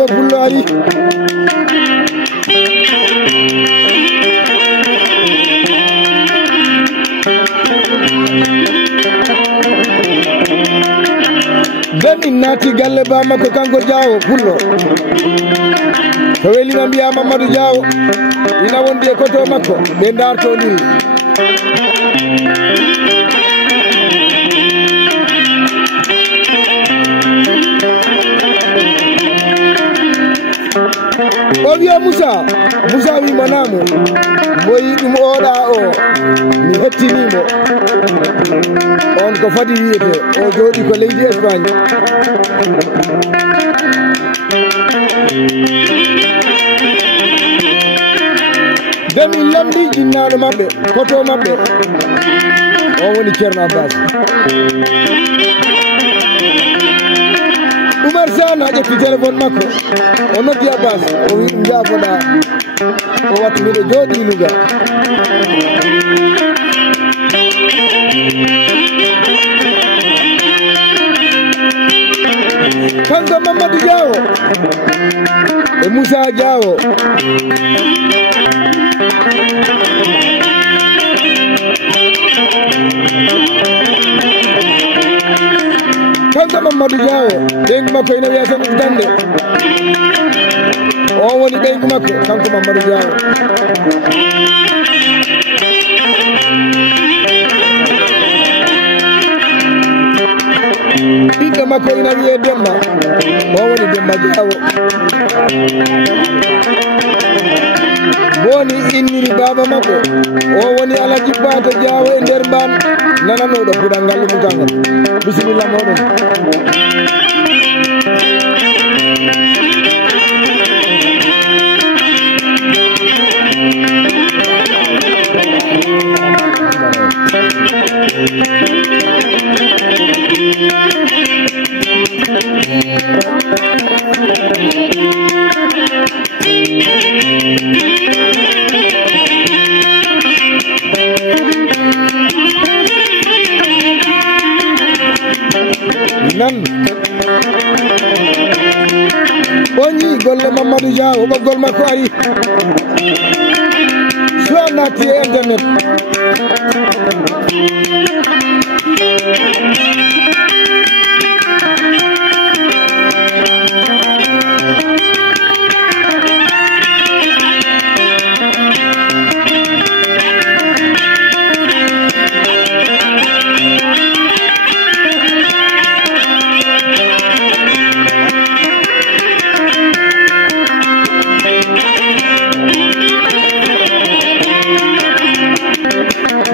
Jawo Pullo ari Dani nati galle ba makko kanko Jawo Pullo to welina mbiya Mamadou Jawo ina wondi e koto makko ɓe darto ni o wiya Moussa wi manamo mo yi ɗum oɗa o mi hettinimo on ko fadi wiyete o jooɗi ko leydi Espagne demi lamdi jinnaɗo mabɓe koto mabɓe o woni Ceerno Abbas Oumar Sane a ƴetti téléphone makko o noddi Abbas o wi ɗum jaafoɗa o wattu miɗo jooɗi Louga kanko Mamadou Diawo e Moussa Diawo kanko Mamadou Diawo ɓeygu makko ina wiya tan dande o woni ɓeygu makko kanko Mamadou Diawo ɓiɗɗo makko ina wiye Demba o woni Demba Diawo boni inniri baba makko o woni Alaji Bata Diawo e nder ban nananoɗo puɗal ngal ɗum kangal bisimilla moɗon nan oni golle Mamadou Diawo ɓoggol makko ari so natti e internet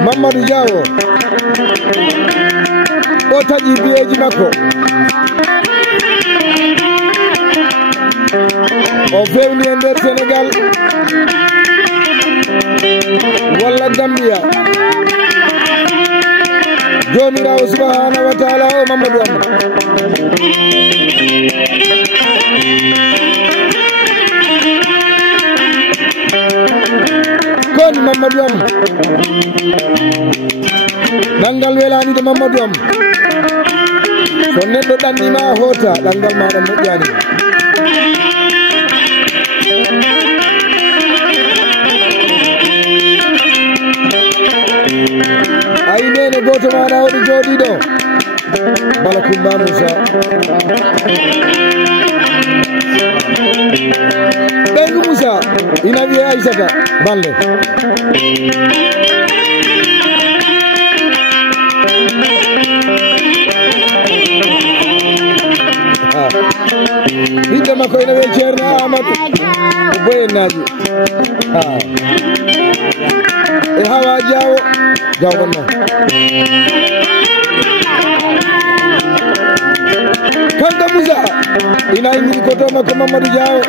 Mamadou Diawo o taƴi biyeji makko o fewni e nder Sénégal walla Gambia jomirawo subhanahu wa ta'ala o Mamadou Amma koni Mamadou Amma ɗangal welani de Mamadou Amma so neɗɗo ɗannima hoota ɗangal maɗa moƴƴani ayi nene goto maɗa oɗo jooɗi ɗo bala Kumba Moussa ɓeygu Moussa ina wiye Aissata Balle ɓiɗɗo makko ina wiye Ceerno Amadou ko boyennaji e Hawa Diawo jawgon noon kanko Moussa ina inniri koto makko Mamadou Diawo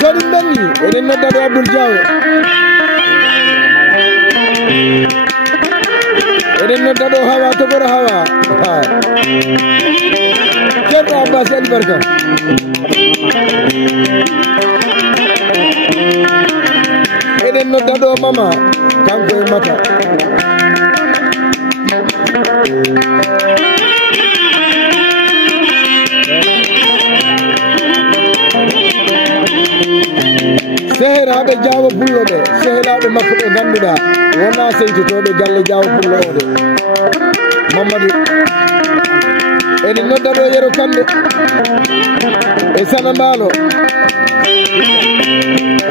so ɗum ɓenni eɗen nodda ɗo Abdoul Diawo eɗen nodda ɗo Hawa Togoro Hawa Ceerno Abbas Ali Barka eɗen nodda ɗo Mama kanko e mata seheraɓe Diawo Pullo ɓe sehelaɓe makko ɓe ganduɗa wona seytotoɓe galle Diawo Pullo o de Mamadou ene nodda ɗo Yero Kande e Sana Mbaalo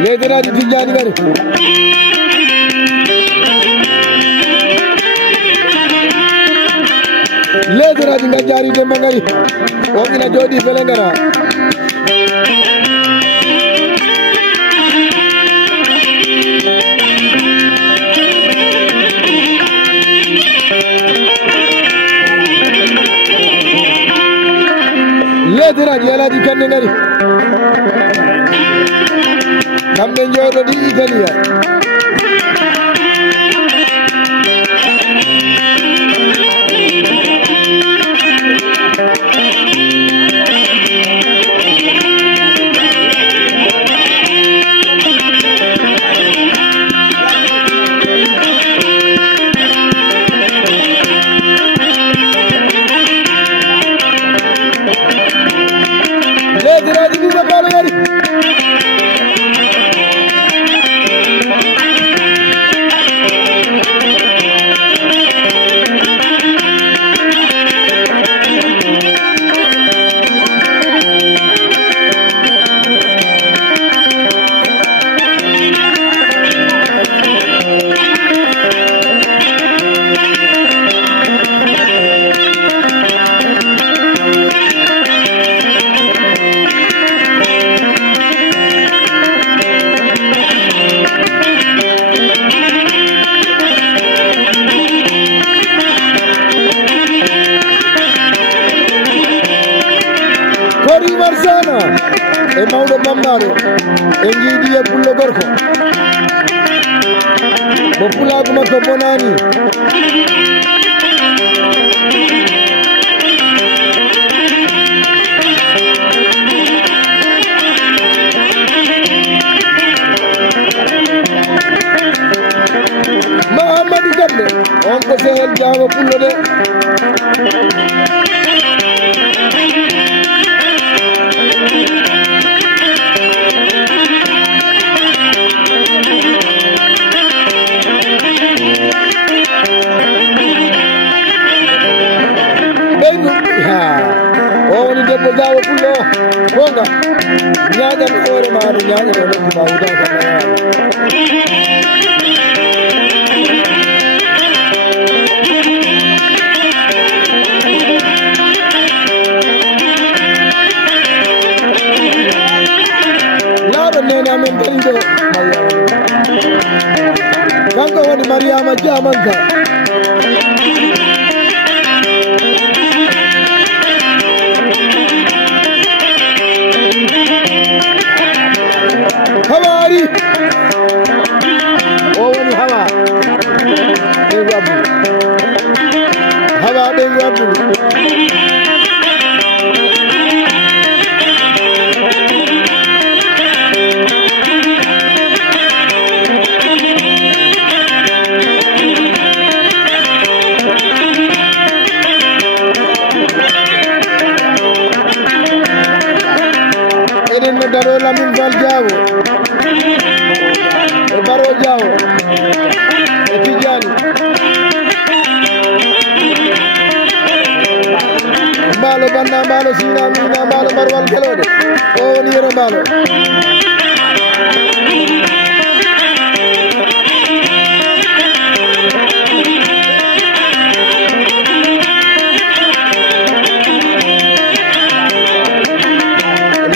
leyderaji Tijjani gari leyderaji Gajjari Demba gari on ina jooɗi fele ngara leyderaji Alaji Kande ngari kamɓe jooɗoɗi Italia leyderaji Boubacar ngari Marzana e mawɗo Bambaro e jiiɗi e pullo gorko bo pulago makko bonani Mahamadou Gambe on ko sehel Diawo Pullo de o woni debbo Diawo Pullo gonga ñaƴan hoore maɗo ñaƴan e nokku ma wutan kam laaɗo nene amen baliɗo kanko woni Mariama Diamanka hawari o woni hawa ɓeygu Abdou hawa ɓeygu Abdou eɗen no daro Lamine Fall Diawo e Baro Diawo e Tijjani Mbaalo Banda Mbaalo Sina Mina Mbaalo Marwal Gelode o woni Yero Mbaalo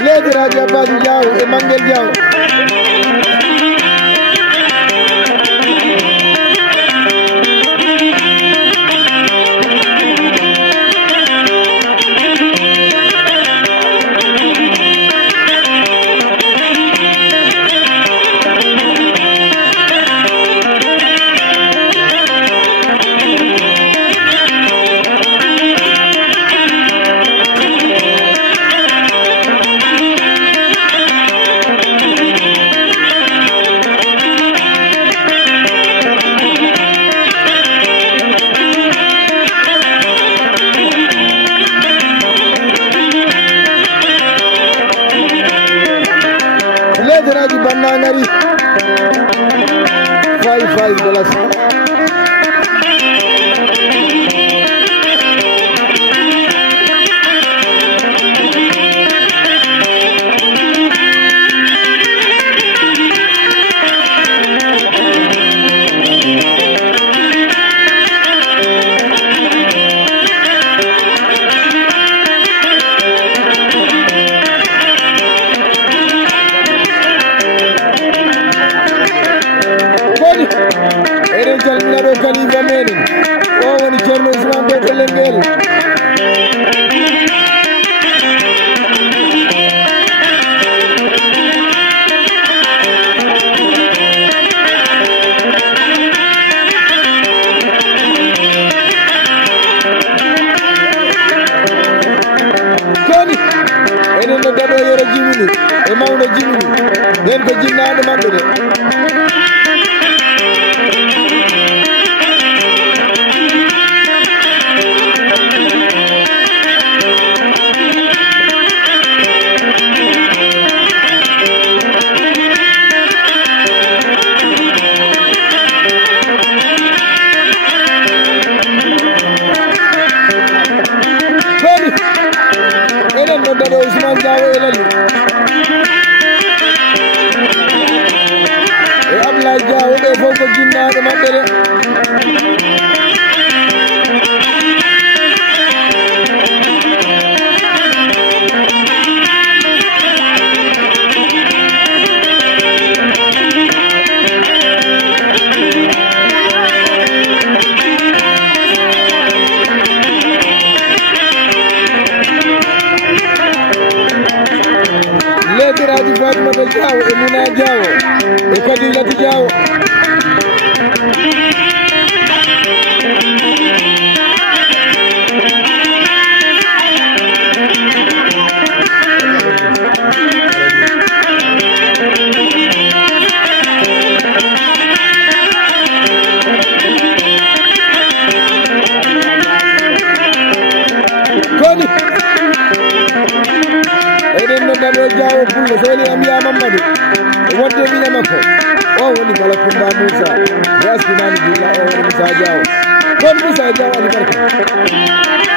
leyderaji Abbasi Diawo e Mangel Diawo $5. Khalifa Meni o woni Ceerno Ousmane Doto Lengel koni enen no dado yoro jimini e mawno jimini den ko jinnaade mabbe de Dado Ousmane Diawo elali e Ablaye Diawo ɓe fof ko jinnaɗo maɓɓe de Raji Fatimata Diawo e Muna Diawo e Kadilatu Diawo koni eden no dado Diawo pulle soni am ya Mamadou wonde mi makko o woni kala Kumba Musa waskinani dilla o woni Musa Diawo kon Musa Diawo ali barka